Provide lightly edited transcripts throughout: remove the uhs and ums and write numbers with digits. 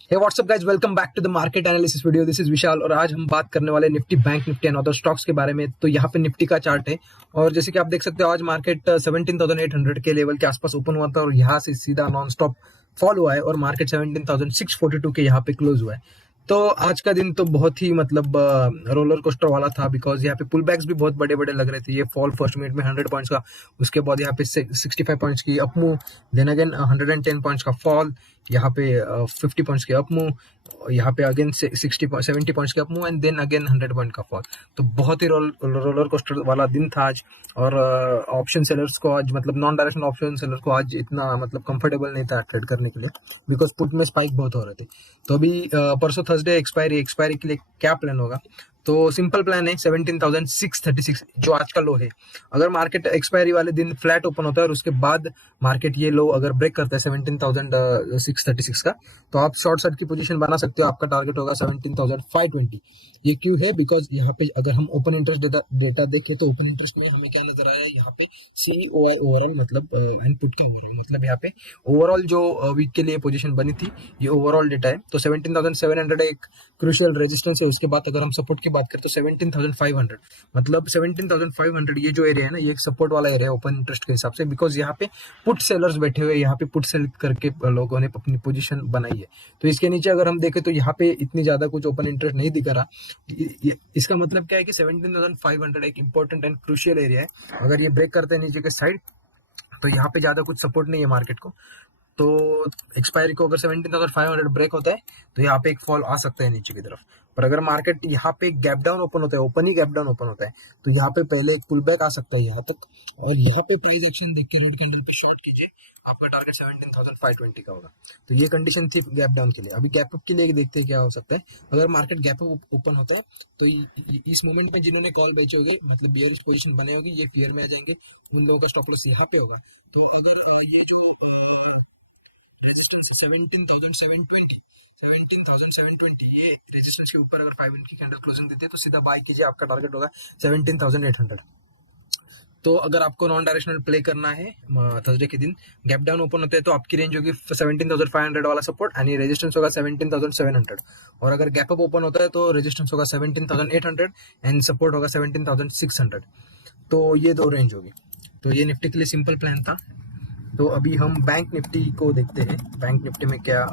Hey what's up guys, welcome back to the market analysis video. This is Vishal और आज हम बात करने वाले Nifty, bank Nifty and other stocks के बारे में। तो यहाँ पे निफ्टी का चार्ट है और जैसे कि आप देख सकते हो आज मार्केट 17,800 के लेवल के आसपास ओपन हुआ था और यहाँ से सीधा नॉन स्टॉप फॉल हुआ है और मार्केट 17,642 के यहाँ पे क्लोज हुआ है। तो आज का दिन तो बहुत ही मतलब रोलर कोस्टर वाला था, बिकॉज यहाँ पे पुल बैक्स भी बहुत बड़े बड़े लग रहे थे। ये फॉल फर्स्ट मिनट में 100 पॉइंट्स का, उसके बाद यहाँ पे 65 पॉइंट्स की up move, then again 110 points का फॉल, यहाँ पे 50 पॉइंट्स के अप मूव, यहाँ पे अगेन 70 पॉइंट्स के up move and then again 100 point का फॉल। तो बहुत ही रोलर कोस्टर वाला दिन था आज। और ऑप्शन सेलर्स को आज मतलब नॉन डायरेक्शनल ऑप्शन सेलर्स को आज इतना मतलब कंफर्टेबल नहीं था ट्रेड करने के लिए, बिकॉज पुट में स्पाइक बहुत हो रहे थे। तो अभी परसों थर्सडे एक्सपायरी के लिए क्या प्लान होगा? तो सिंपल प्लान है 17,636 जो आज का लो है। अगर मार्केट एक्सपायरी वाले दिन फ्लैट ओपन होता है और उसके बाद मार्केट ये लो अगर ब्रेक करता है 17,636 का, तो आप शॉर्ट सर्ट की पोजीशन बना सकते हो। आपका टारगेट होगा 17,520। ये क्यों है? बिकॉज यहाँ पे अगर हम ओपन इंटरेस्ट डेटा देखें तो ओपन इंटरेस्ट में हमें क्या नजर आया, यहाँ पे COI ओवरऑल मतलब इनपुट के मतलब यहाँ पे ओवरऑल जो वीक के लिए पोजीशन बनी थी, ये ओवरऑल डेटा है। तो 17,700 एक क्रूशियल रेजिस्टेंस है। उसके बाद अगर हम सपोर्ट की बात करें तो 17,500, मतलब 17,500 ये जो एरिया है ना, ये एक सपोर्ट वाला एरिया है ओपन इंटरेस्ट के हिसाब से, बिकॉज यहाँ पे पुट सेलर्स बैठे हुए, यहाँ पे पुट सेल करके लोगों ने अपनी पोजीशन बनाई है। तो इसके नीचे अगर हम देखें तो यहाँ पे इतनी ज्यादा कुछ ओपन इंटरेस्ट नहीं दिख रहा। इसका मतलब क्या है कि 17,500 एक इंपॉर्टेंट एंड क्रूशियल एरिया है। अगर ये ब्रेक करते हैं नीचे के साइड तो यहाँ पे ज्यादा कुछ सपोर्ट नहीं है मार्केट को। तो एक्सपायरी को अगर 17,500 ब्रेक होता है तो यहाँ पे एक फॉल आ सकता है नीचे की तरफ। पर अगर मार्केट यहाँ पे गैप डाउन ओपन होता है, ओपन ही गैप डाउन ओपन होता है, तो यहाँ पे पहले एक पुल बैक आ सकता है यहाँ तक, और यहाँ पे प्राइस एक्शन देख के रेड कैंडल पे शॉर्ट कीजिए, आपका टारगेट 17,520 का होगा। तो ये कंडीशन थी गैप डाउन के लिए। अभी गैप अप के लिए देखते हैं क्या हो सकता है। अगर मार्केट गैप अप ओपन होता है तो इस मोमेंट में जिन्होंने कॉल बेचे होंगे, मतलब बियरिश पोजीशन बने होगी, ये फियर में आ जाएंगे, उन लोगों का स्टॉप लॉस यहाँ पे होगा। तो अगर ये जो रेजिस्टेंस 17,720 ये रेजिस्टेंस के ऊपर अगर 5 मिनट की कैंडल क्लोजिंग देते हैं तो सीधा बाय कीजिए, आपका टारगेट होगा 17,800। तो अगर आपको नॉन डायरेक्शनल प्ले करना है थर्सडे के दिन गैप डाउन ओपन होते हैं तो आपकी रेंज होगी 17,500 वाला सपोर्ट एंड ये रेजिस्टेंस होगा 17,700। और अगर गैप अप ओपन होता है तो रेजिस्टेंस होगा 17,800 एंड सपोर्ट होगा 17,600। तो ये दो रेंज होगी। तो ये निफ्टी के लिए सिंपल प्लान था। तो अभी हम बैंक निफ्टी को देखते हैं, बैंक निफ्टी में क्या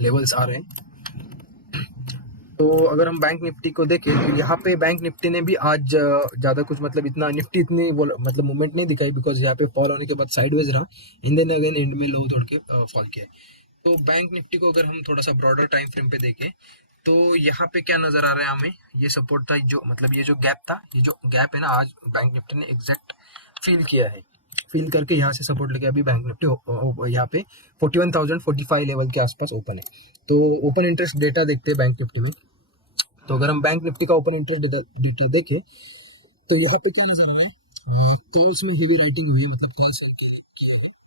लेवल्स आ रहे हैं। तो अगर हम बैंक निफ्टी को देखें तो यहाँ पे बैंक निफ्टी ने भी आज ज़्यादा कुछ मतलब इतना निफ्टी इतनी मतलब मूवमेंट नहीं दिखाई, बिकॉज यहाँ पे फॉल होने के बाद साइडवेज रहा, इन देन अगेन एंड में लो तोड़ के फॉल किया। तो बैंक निफ्टी को अगर हम थोड़ा सा ब्रॉडर टाइम फ्रेम पे देखें तो यहाँ पे क्या नजर आ रहा है हमें, ये सपोर्ट था, जो मतलब ये जो गैप था, ये जो गैप है ना, आज बैंक निफ्टी ने एग्जैक्ट फील किया है। फील करके यहाँ से सपोर्ट लेके अभी बैंक निफ्टी यहाँ पे 41,045 लेवल के आसपास ओपन है। तो ओपन इंटरेस्ट डेटा देखते हैं बैंक निफ्टी में। तो अगर हम बैंक निफ्टी का ओपन इंटरेस्ट डेटा देखें तो यहाँ पे क्या नजर आ रहा है, कॉल्स में हेवी राइटिंग हुई है, मतलब कॉल्स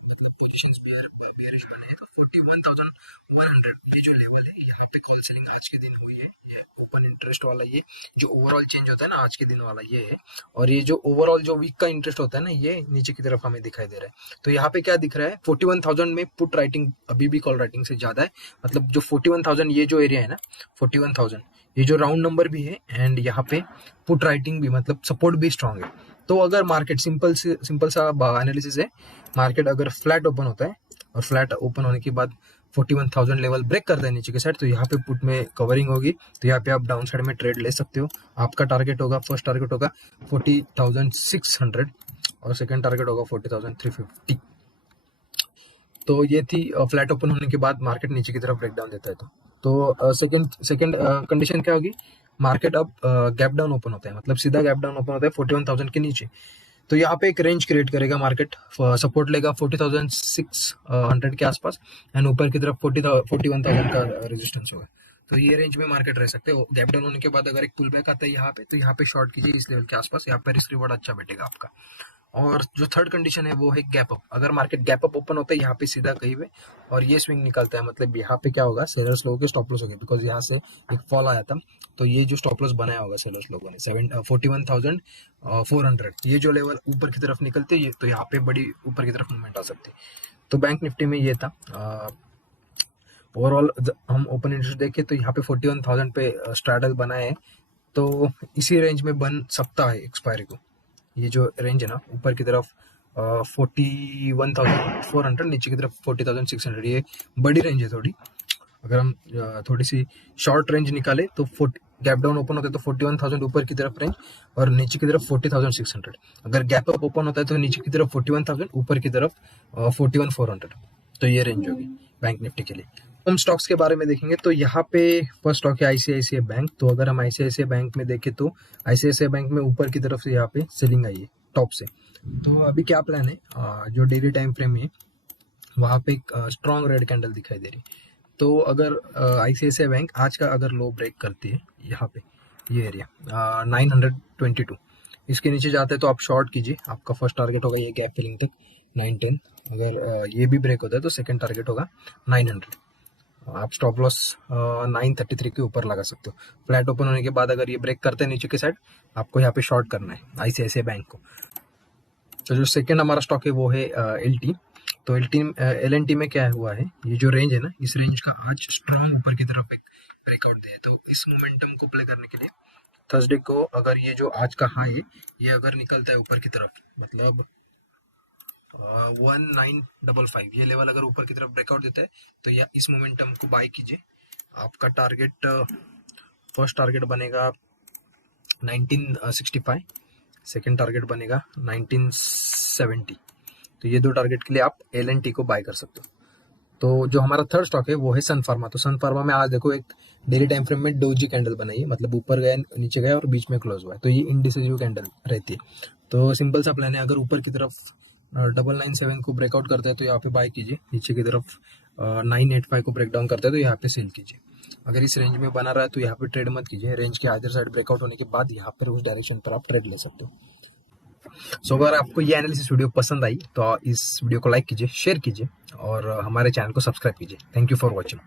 मतलब पोजीशंस बेयरिश बने हैं। तो 41,100 ये जो लेवल है, यहाँ पे कॉल सेलिंग आज के दिन हुई है। ये ओपन इंटरेस्ट वाला, ये जो ओवरऑल चेंज होता है ना आज के दिन वाला, ये है। और ये जो ओवरऑल जो वीक का इंटरेस्ट होता है ना, ये नीचे की तरफ हमें दिखाई दे रहा है। तो यहाँ पे क्या दिख रहा है, 41,000 में पुट राइटिंग अभी भी कॉल राइटिंग से ज्यादा है। मतलब जो 41,000 ये जो एरिया है ना, 41,000 ये जो राउंड नंबर भी है एंड यहाँ पे पुट राइटिंग भी, मतलब सपोर्ट भी स्ट्रांग है। तो अगर मार्केट सिंपल सा एनालिसिस है, मार्केट अगर फ्लैट ओपन होता है और फ्लैट ओपन होने के बाद 41,000 लेवल ब्रेक करता है नीचे के साइड, तो यहाँ पे पुट में कवरिंग होगी, तो यहाँ पे आप डाउन साइड में ट्रेड ले सकते हो। आपका टारगेट होगा, फर्स्ट टारगेट होगा 40,600 और सेकंड टारगेट होगा 40,350। तो ये थी फ्लैट ओपन होने के बाद मार्केट नीचे की तरफ ब्रेकडाउन देता है। तो सेकंड कंडीशन क्या होगी, मार्केट अब गैप डाउन ओपन होता है, मतलब सीधा गैप डाउन ओपन होता है 41,000 के नीचे, तो यहाँ पे एक रेंज क्रिएट करेगा मार्केट, सपोर्ट लेगा 40,600 के आसपास एंड ऊपर की तरफ 41,000 का रेजिस्टेंस होगा। तो ये रेंज में मार्केट रह सकते हो। गैप डाउन होने के बाद अगर एक पुल बैक आता है यहाँ पे, तो यहाँ पे शॉर्ट कीजिए इस लेवल के आसपास, यहाँ पे रिस्क रिवॉर्ड अच्छा बैठेगा आपका। और जो थर्ड कंडीशन है वो है गैप अप। अगर मार्केट गैप अप ओपन होता है यहाँ पे सीधा कहीं पे और ये स्विंग निकलता है, मतलब यहाँ पे क्या होगा, सेलर्स लोगों के स्टॉप लॉस हो गए, बिकॉज यहाँ से एक फॉल आया था। तो ये जो स्टॉप लॉस बनाया होगा सेलर्स लोगों ने 41,400, ये जो लेवल ऊपर की तरफ निकलते ये, तो यहाँ पे बड़ी ऊपर की तरफ मूवमेंट आ सकती है। तो बैंक निफ्टी में ये था। ओवरऑल हम ओपन इंटरेस्ट देखें तो यहाँ पे 41,000 पे स्ट्रैडल बना है, तो इसी रेंज में बन सकता है एक्सपायरी को। ये जो रेंज है ना, ऊपर की तरफ 41,400, नीचे की तरफ 40,600, ये बड़ी रेंज है थोड़ी। अगर हम थोड़ी सी शॉर्ट रेंज निकाले तो 40 गैप डाउन ओपन होता है तो 41,000 ऊपर की तरफ रेंज और नीचे की तरफ 40,600। अगर गैप अप ओपन होता है तो नीचे की तरफ 41,000, ऊपर की तरफ 41,400। तो ये रेंज होगी बैंक निफ्टी के लिए। हम स्टॉक्स के बारे में देखेंगे तो यहाँ पे फर्स्ट स्टॉक है आईसीआईसीआई बैंक। तो अगर हम आईसीआईसीआई बैंक में देखें तो आईसीआईसीआई बैंक में ऊपर की तरफ से यहाँ पे सेलिंग आई है टॉप से। तो अभी क्या प्लान है, जो डेली टाइम फ्रेम है वहाँ पे एक स्ट्रॉन्ग रेड कैंडल दिखाई दे रही। तो अगर आईसीआईसीआई बैंक आज का अगर लो ब्रेक करती है यहाँ पे, ये एरिया 922, इसके नीचे जाते हैं तो आप शॉर्ट कीजिए। आपका फर्स्ट टारगेट होगा ये गैप फिलिंग तक 910। अगर ये भी ब्रेक होता है तो सेकंड टारगेट होगा 900। आप स्टॉप लॉस 933 के ऊपर लगा सकते हो। फ्लैट ओपन होने के बाद अगर ये ब्रेक करते हैं नीचे के साइड, आपको यहाँ पे शॉर्ट करना है आईसीआईसीआई बैंक को। तो जो सेकंड हमारा स्टॉक है वो है एलटी। तो एलएनटी में क्या हुआ है, ये जो रेंज है ना, इस रेंज का आज स्ट्रांग ऊपर की तरफ एक ब्रेकआउट दिया है। तो इस मोमेंटम को प्ले करने के लिए थर्सडे को अगर ये जो आज का हाई है ये अगर निकलता है ऊपर की तरफ, मतलब 1955, ये लेवल अगर ऊपर की तरफ ब्रेकआउट देता है तो या इस मोमेंटम को बाय कीजिए। आपका टारगेट फर्स्ट टारगेट बनेगा 1965, सेकेंड टारगेट बनेगा 1970। तो ये दो टारगेट के लिए आप एलएनटी को बाय कर सकते हो। तो जो हमारा थर्ड स्टॉक है वो है सन फार्मा। तो सन फार्मा में आज देखो एक डेली टाइम फ्रेम में डोजी कैंडल बनाई है, मतलब ऊपर गया नीचे गया और बीच में क्लोज हुआ है। तो ये इंडिसिजिव कैंडल रहती है। तो सिंपल सा प्लान है, अगर ऊपर की तरफ 997 को ब्रेकआउट करता है तो यहाँ पे बाय कीजिए, नीचे की तरफ 985 को ब्रेक डाउन करता है तो यहाँ पे सेल कीजिए। अगर इस रेंज में बना रहा है तो यहाँ पे ट्रेड मत कीजिए। रेंज के आइदर साइड ब्रेकआउट होने के बाद यहाँ पर उस डायरेक्शन पर आप ट्रेड ले सकते हो। सो अगर आपको ये एनालिसिस वीडियो पसंद आई तो इस वीडियो को लाइक कीजिए, शेयर कीजिए और हमारे चैनल को सब्सक्राइब कीजिए। Thank you for watching.